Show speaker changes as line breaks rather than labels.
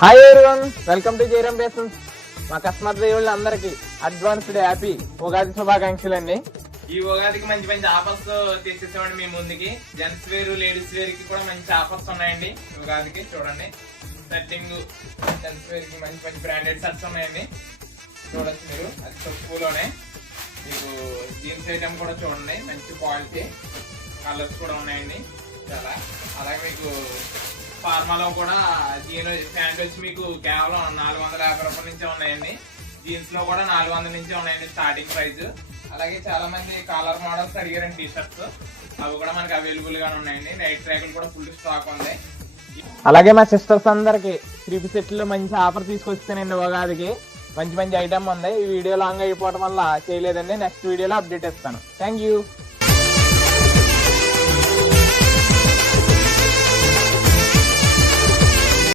Hi everyone welcome to Jayaram basins మా customer దేవుళ్ళు అందరికి అడ్వాన్స్డ్ హ్యాపీ ఉగాది శుభాకాంక్షలు అండి
ఈ ఉగాదికి మంచి మంచి ఆఫర్స్ తెచ్చేసామండి మీ ముందుకి. జెంట్స్ వేర్ లేడీస్ వేర్కి కూడా మంచి ఆఫర్స్ ఉన్నాయండి ఉగాదికి. చూడండి. సెట్టింగ్ జెంట్స్ వేర్కి మంచి మంచి బ్రాండెడ్ షర్ట్స్ ఉన్నాయండి. చూడొచ్చు మీరు. అది తక్కువలోనే. మీకు జీన్స్ ఐటమ్ కూడా చూడండి. మంచి క్వాలిటీ కలర్స్ కూడా ఉన్నాయండి. చాలా. అలాగే మీకు ఫార్మాలో కూడా జీన్ ప్యాంట్ వచ్చి మీకు కేవలం నాలుగు వందల యాభై రూపాయల నుంచే ఉన్నాయండి. జీన్స్లో కూడా నాలుగు వందల నుంచే ఉన్నాయండి స్టార్టింగ్ ప్రైస్ అలాగే చాలా మంది కాలర్ మోడల్స్ అడిగారండి టీ షర్ట్స్ అవి కూడా మనకి అవైలబుల్ గానే ఉన్నాయండి. నైట్ ట్రాకులు కూడా ఫుల్ స్టాక్ ఉంది.
అలాగే మా సిస్టర్స్ అందరికి త్రీ సెట్లో మంచి ఆఫర్ తీసుకొచ్చానండి ఉగాదికి. మంచి మంచి ఐటమ్ ఉంది ఈ వీడియో లాంగ్ అయిపోవడం వల్ల చేయలేదండి. నెక్స్ట్ వీడియోలో అప్డేట్ ఇస్తాను. Thank you